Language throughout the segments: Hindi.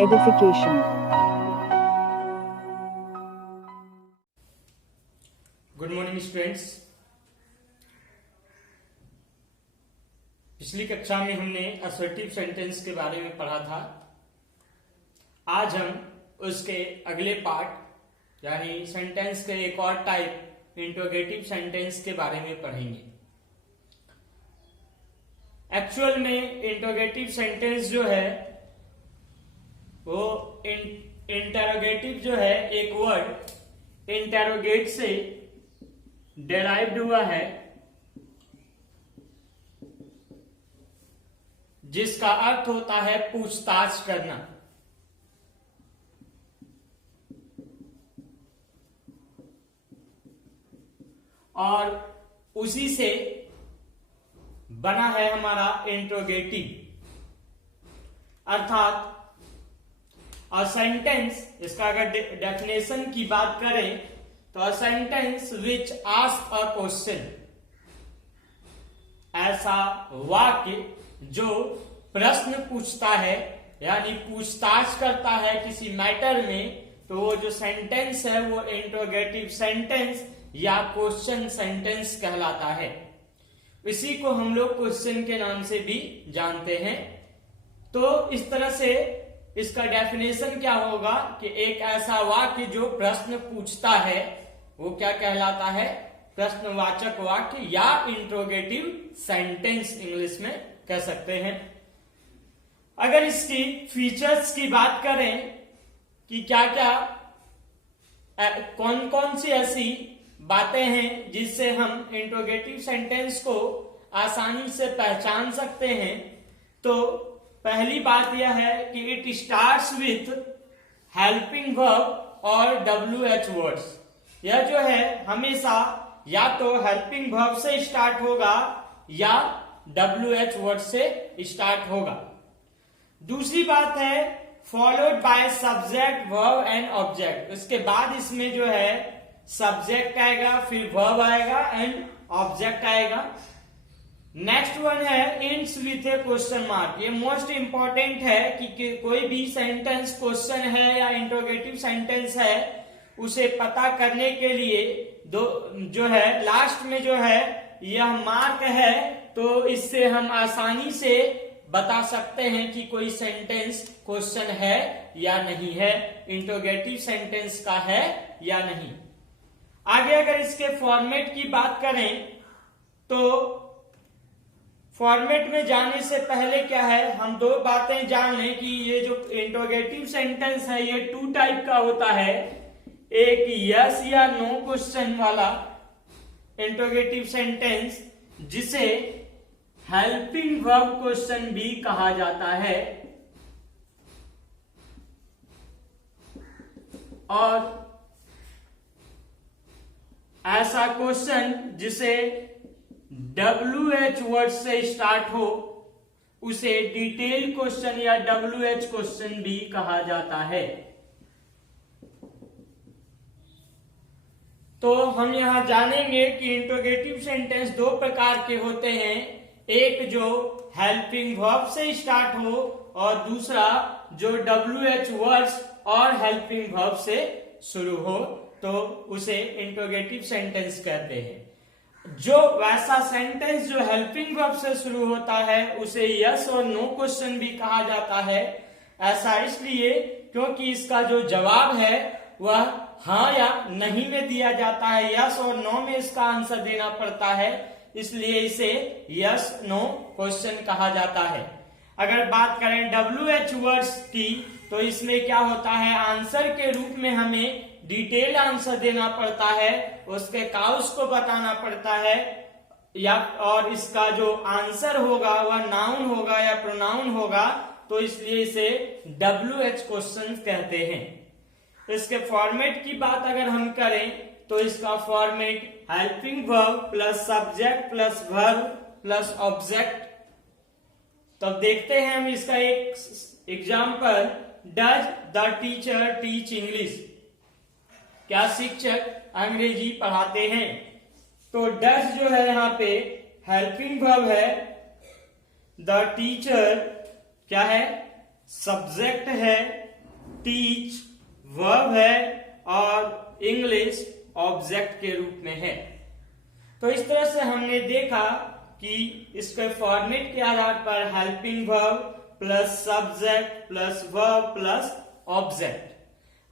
edification. Good morning students. पिछली कक्षा में हमने असर्टिव सेंटेंस के बारे में पढ़ा था। आज हम उसके अगले पार्ट यानी सेंटेंस के एक और टाइप इंट्रोगेटिव सेंटेंस के बारे में पढ़ेंगे। एक्चुअल में इंट्रोगेटिव सेंटेंस जो है वो इंटेरोगेटिव जो है एक वर्ड इंटेरोगेट से डेराइव्ड हुआ है, जिसका अर्थ होता है पूछताछ करना। और उसी से बना है हमारा इंट्रोगेटिव, अर्थात अ सेंटेंस। इसका अगर डेफिनेशन की बात करें तो a sentence which ask a question, ऐसा वाक्य जो प्रश्न पूछता है यानी पूछताछ करता है किसी मैटर में, तो वो जो सेंटेंस है वो इंट्रोगेटिव सेंटेंस या क्वेश्चन सेंटेंस कहलाता है। इसी को हम लोग क्वेश्चन के नाम से भी जानते हैं। तो इस तरह से इसका डेफिनेशन क्या होगा कि एक ऐसा वाक्य जो प्रश्न पूछता है वो क्या कहलाता है? प्रश्नवाचक वाक्य या इंट्रोगेटिव सेंटेंस इंग्लिश में कह सकते हैं। अगर इसकी फीचर्स की बात करें कि क्या क्या कौन कौन सी ऐसी बातें हैं जिससे हम इंट्रोगेटिव सेंटेंस को आसानी से पहचान सकते हैं, तो पहली बात यह है कि it starts with helping verb और WH वर्ड्स। यह जो है हमेशा या तो हेल्पिंग वर्ब से स्टार्ट होगा या WH वर्ड से स्टार्ट होगा। दूसरी बात है followed by subject verb and object. उसके बाद इसमें जो है सब्जेक्ट आएगा, फिर वर्ब आएगा एंड ऑब्जेक्ट आएगा। नेक्स्ट वन है ends with A question mark. ये मोस्ट इंपॉर्टेंट है कि कोई भी सेंटेंस क्वेश्चन है या इंट्रोगेटिव सेंटेंस है, उसे पता करने के लिए दो जो है लास्ट में जो है यह मार्क है, तो इससे हम आसानी से बता सकते हैं कि कोई सेंटेंस क्वेश्चन है या नहीं है, इंट्रोगेटिव सेंटेंस का है या नहीं। आगे अगर इसके फॉर्मेट की बात करें तो फॉर्मेट में जाने से पहले क्या है, हम दो बातें जान लें कि ये जो इंट्रोगेटिव सेंटेंस है ये टू टाइप का होता है। एक यस या नो क्वेश्चन वाला इंट्रोगेटिव सेंटेंस, जिसे हेल्पिंग वर्ब क्वेश्चन भी कहा जाता है, और ऐसा क्वेश्चन जिसे WH वर्ड से स्टार्ट हो उसे डिटेल क्वेश्चन या WH क्वेश्चन भी कहा जाता है। तो हम यहां जानेंगे कि इंट्रोगेटिव सेंटेंस दो प्रकार के होते हैं, एक जो हेल्पिंग वर्ब से स्टार्ट हो और दूसरा जो WH वर्ड्स और हेल्पिंग वर्ब से शुरू हो, तो उसे इंट्रोगेटिव सेंटेंस कहते हैं। जो वैसा सेंटेंस जो हेल्पिंग वर्ब से शुरू होता है उसे यस और नो क्वेश्चन भी कहा जाता है। ऐसा इसलिए क्योंकि इसका जो जवाब है वह हाँ या नहीं में दिया जाता है, यस और नो में इसका आंसर देना पड़ता है, इसलिए इसे यस नो क्वेश्चन कहा जाता है। अगर बात करें WH वर्ड्स की तो इसमें क्या होता है, आंसर के रूप में हमें डिटेल आंसर देना पड़ता है, उसके काउस को बताना पड़ता है, या और इसका जो आंसर होगा वह नाउन होगा या प्रोनाउन होगा, तो इसलिए इसे WH क्वेश्चन कहते हैं। इसके फॉर्मेट की बात अगर हम करें तो इसका format helping verb plus subject plus verb plus object. तब देखते हैं हम इसका एक example, does the teacher teach English. क्या शिक्षक अंग्रेजी पढ़ाते हैं? तो डज जो है यहाँ पे हेल्पिंग वर्ब है, द टीचर क्या है? सब्जेक्ट है, टीच वर्ब है और इंग्लिश ऑब्जेक्ट के रूप में है। तो इस तरह से हमने देखा कि इसके फॉर्मेट के आधार पर helping verb plus subject plus verb plus object.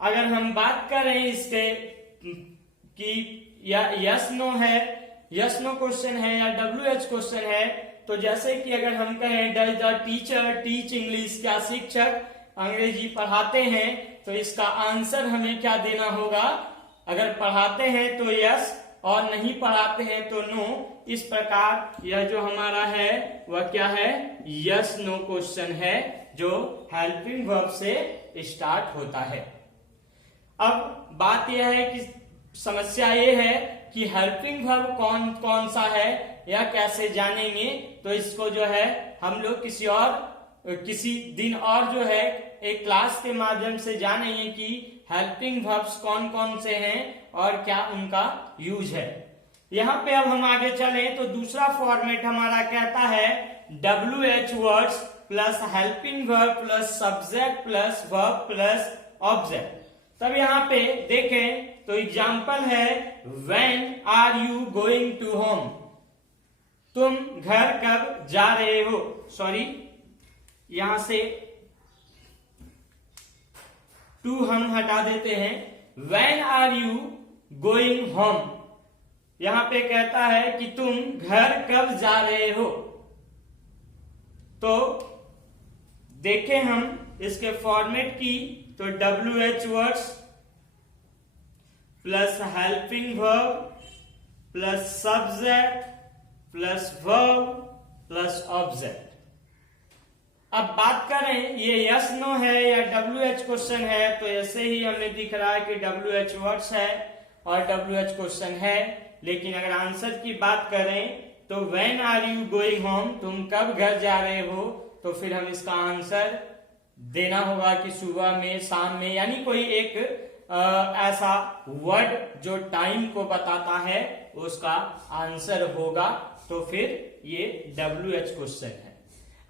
अगर हम बात करें इसके कि या यस नो है, यस नो क्वेश्चन है या WH क्वेश्चन है, तो जैसे कि अगर हम कहें does the teacher teach English, क्या शिक्षक अंग्रेजी पढ़ाते हैं, तो इसका आंसर हमें क्या देना होगा। अगर पढ़ाते हैं तो यस और नहीं पढ़ाते हैं तो नो। इस प्रकार यह जो हमारा है वह क्या है, यस नो क्वेश्चन है जो हेल्पिंग वर्ब से स्टार्ट होता है। अब बात यह है कि समस्या ये है कि हेल्पिंग वर्ब कौन कौन सा है या कैसे जानेंगे। तो इसको जो है हम लोग किसी दिन और जो है एक क्लास के माध्यम से जानेंगे कि हेल्पिंग वर्ब्स कौन कौन से हैं और क्या उनका यूज है। यहाँ पे अब हम आगे चलें तो दूसरा फॉर्मेट हमारा कहता है WH words plus helping verb plus subject plus verb plus object. तब यहाँ पे देखें तो एग्जाम्पल है when are you going to home, तुम घर कब जा रहे हो। सॉरी, यहां से टू हम हटा देते हैं। When are you going home, यहां पे कहता है कि तुम घर कब जा रहे हो। तो देखें हम इसके फॉर्मेट की, तो WH words plus helping verb plus subject plus verb plus object. अब बात करें ये यस नो है या WH क्वेश्चन है, तो ऐसे ही हमें दिख रहा है कि WH वर्ड्स है और WH क्वेश्चन है। लेकिन अगर आंसर की बात करें तो when are you going home, तुम कब घर जा रहे हो, तो फिर हम इसका आंसर देना होगा कि सुबह में, शाम में, यानी कोई एक ऐसा वर्ड जो टाइम को बताता है उसका आंसर होगा। तो फिर ये WH क्वेश्चन है।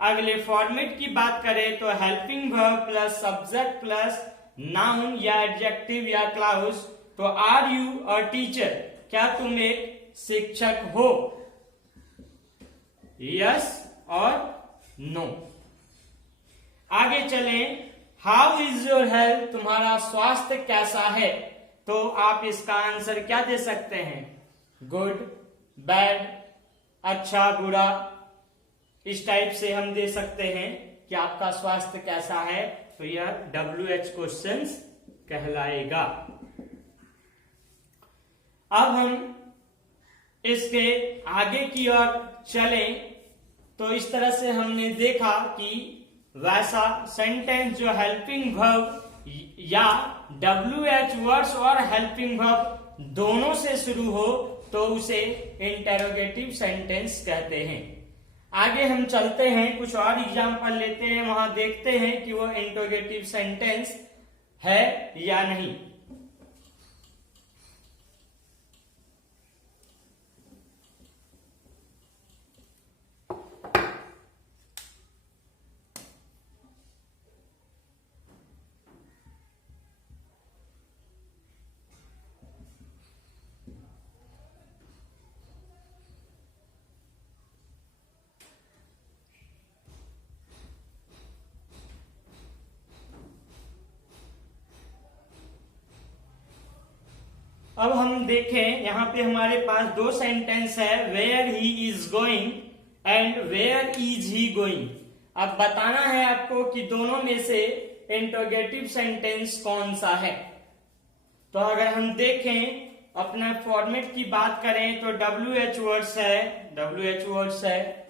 अगले फॉर्मेट की बात करें तो helping verb plus subject plus noun या एडजेक्टिव या क्लाउज। तो आर यू अ टीचर, क्या तुम एक शिक्षक हो, यस और नो। आगे चलें, हाउ इज योर हेल्थ, तुम्हारा स्वास्थ्य कैसा है। तो आप इसका आंसर क्या दे सकते हैं, गुड, बैड, अच्छा, बुरा, इस टाइप से हम दे सकते हैं कि आपका स्वास्थ्य कैसा है। तो यह WH क्वेश्चंस कहलाएगा। अब हम इसके आगे की ओर चलें तो इस तरह से हमने देखा कि वैसा सेंटेंस जो हेल्पिंग वर्ब या WH वर्ड्स और हेल्पिंग वर्ब दोनों से शुरू हो तो उसे इंटेरोगेटिव सेंटेंस कहते हैं। आगे हम चलते हैं, कुछ और एग्जांपल लेते हैं, वहां देखते हैं कि वो इंटेरोगेटिव सेंटेंस है या नहीं। अब हम देखें, यहाँ पे हमारे पास दो सेंटेंस है, where he is going and where is he going. अब बताना है आपको कि दोनों में से इंटरोगेटिव सेंटेंस कौन सा है। तो अगर हम देखें, अपना फॉर्मेट की बात करें तो WH वर्ड्स है,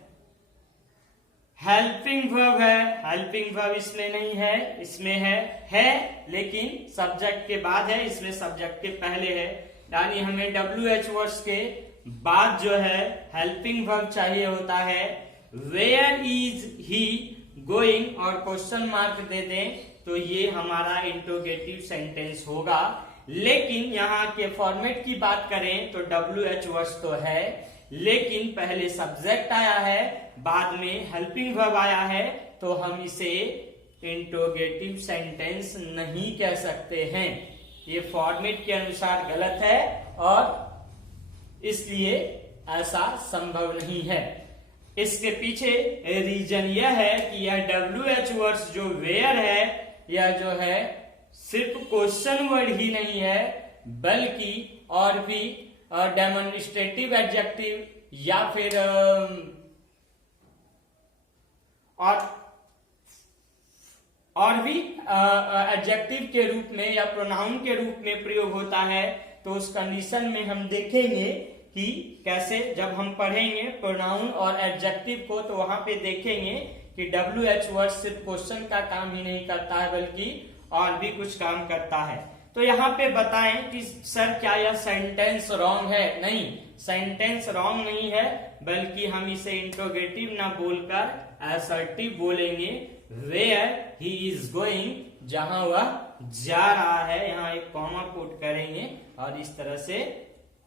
हेल्पिंग वर्ब है, हेल्पिंग वर्ब इसमें नहीं है, इसमें है लेकिन सब्जेक्ट के बाद है, इसमें सब्जेक्ट के पहले है। यानी हमें WH वर्ड्स के बाद जो है हेल्पिंग वर्ब चाहिए होता है। वेयर इज ही गोइंग और क्वेश्चन मार्क दे दें तो ये हमारा इंटरोगेटिव सेंटेंस होगा। लेकिन यहाँ के फॉर्मेट की बात करें तो WH वर्ड्स तो है, लेकिन पहले सब्जेक्ट आया है, बाद में हेल्पिंग वर्ब आया है, तो हम इसे इंट्रोगेटिव सेंटेंस नहीं कह सकते हैं। ये फॉर्मेट के अनुसार गलत है और इसलिए ऐसा संभव नहीं है। इसके पीछे रीजन यह है कि यह WH वर्ड्स जो वेयर है, यह जो है सिर्फ क्वेश्चन वर्ड ही नहीं है, बल्कि और भी डेमोन्स्ट्रेटिव एडजेक्टिव या फिर और भी एडजेक्टिव के रूप में या प्रोनाउन के रूप में प्रयोग होता है। तो उस कंडीशन में हम देखेंगे कि कैसे, जब हम पढ़ेंगे प्रोनाउन और एडजेक्टिव को, तो वहां पे देखेंगे कि WH वर्ड सिर्फ क्वेश्चन का काम ही नहीं करता है, बल्कि और भी कुछ काम करता है। तो यहाँ पे बताएं कि सर क्या यह सेंटेंस रॉन्ग है? नहीं, सेंटेंस रॉन्ग नहीं है, बल्कि हम इसे इंट्रोगेटिव ना बोलकर असर्टिव बोलेंगे। वेयर ही इज गोइंग, जहां वह जा रहा है, यहाँ एक कॉमा पुट करेंगे और इस तरह से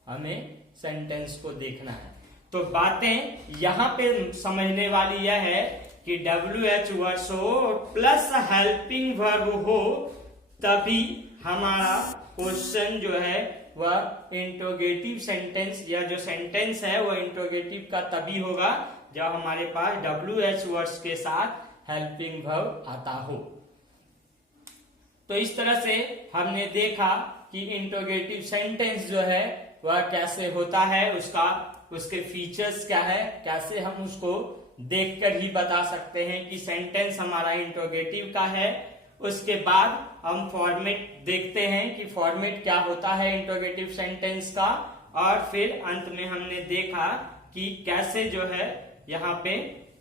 हमें सेंटेंस को देखना है। तो बातें यहाँ पे समझने वाली यह है कि WH वर्ड्स हो प्लस हेल्पिंग वर्ब हो, तभी हमारा क्वेश्चन जो है वह इंट्रोगेटिव सेंटेंस, या जो सेंटेंस है वह इंट्रोगेटिव का तभी होगा जब हमारे पास WH वर्ड्स के साथ हेल्पिंग वर्ब आता हो। तो इस तरह से हमने देखा कि इंट्रोगेटिव सेंटेंस जो है वह कैसे होता है, उसके फीचर्स क्या है, कैसे हम उसको देखकर ही बता सकते हैं कि सेंटेंस हमारा इंट्रोगेटिव का है। उसके बाद हम फॉर्मेट देखते हैं कि फॉर्मेट क्या होता है इंट्रोगेटिव सेंटेंस का, और फिर अंत में हमने देखा कि कैसे जो है यहाँ पे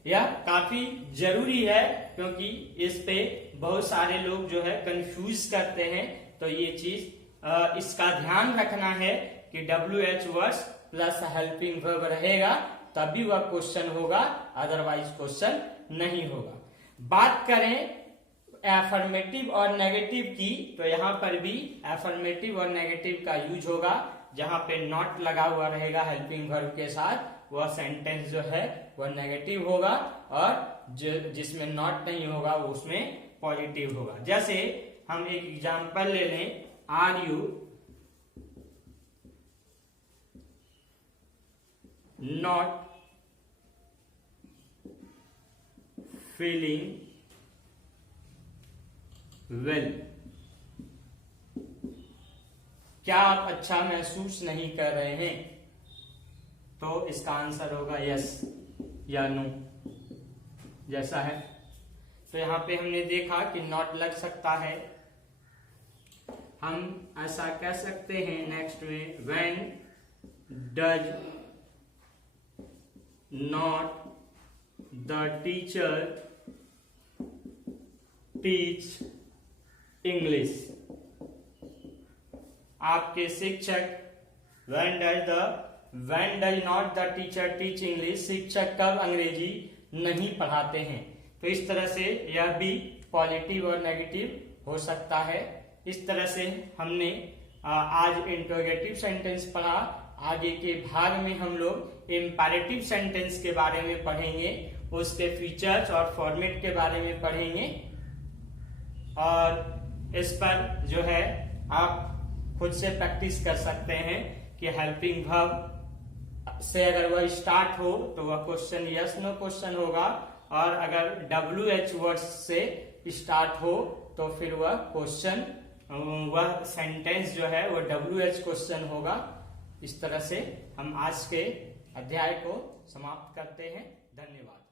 यह काफी जरूरी है, क्योंकि इस पे बहुत सारे लोग जो है कंफ्यूज करते हैं। तो ये चीज इसका ध्यान रखना है कि WH words plus helping verb रहेगा तभी वह क्वेश्चन होगा, अदरवाइज क्वेश्चन नहीं होगा। बात करें एफर्मेटिव और नेगेटिव की, तो यहाँ पर भी एफर्मेटिव और नेगेटिव का यूज होगा। जहां पे नॉट लगा हुआ रहेगा हेल्पिंग वर्ब के साथ, वह सेंटेंस जो है वह नेगेटिव होगा, और जिसमें नॉट नहीं होगा उसमें पॉजिटिव होगा। जैसे हम एक एग्जांपल ले लें, are you not feeling well, क्या आप अच्छा महसूस नहीं कर रहे हैं? तो इसका आंसर होगा यस या नो, जैसा है। तो यहां पे हमने देखा कि नॉट लग सकता है, हम ऐसा कह सकते हैं नेक्स्ट में, when does not the teacher teach English, आपके शिक्षक when does not the teacher teach English, शिक्षक कब अंग्रेजी नहीं पढ़ाते हैं। तो इस तरह से यह भी पॉजिटिव और नेगेटिव हो सकता है। इस तरह से हमने आज इंट्रोगेटिव सेंटेंस पढ़ा। आगे के भाग में हम लोग इंपैरेटिव सेंटेंस के बारे में पढ़ेंगे, उसके फीचर्स और फॉर्मेट के बारे में पढ़ेंगे, और इस पर जो है आप खुद से प्रैक्टिस कर सकते हैं कि हेल्पिंग वर्ब से अगर वह स्टार्ट हो तो वह क्वेश्चन यस नो क्वेश्चन होगा, और अगर WH वर्ड्स से स्टार्ट हो तो फिर वह क्वेश्चन, वह सेंटेंस जो है वह WH क्वेश्चन होगा। इस तरह से हम आज के अध्याय को समाप्त करते हैं। धन्यवाद।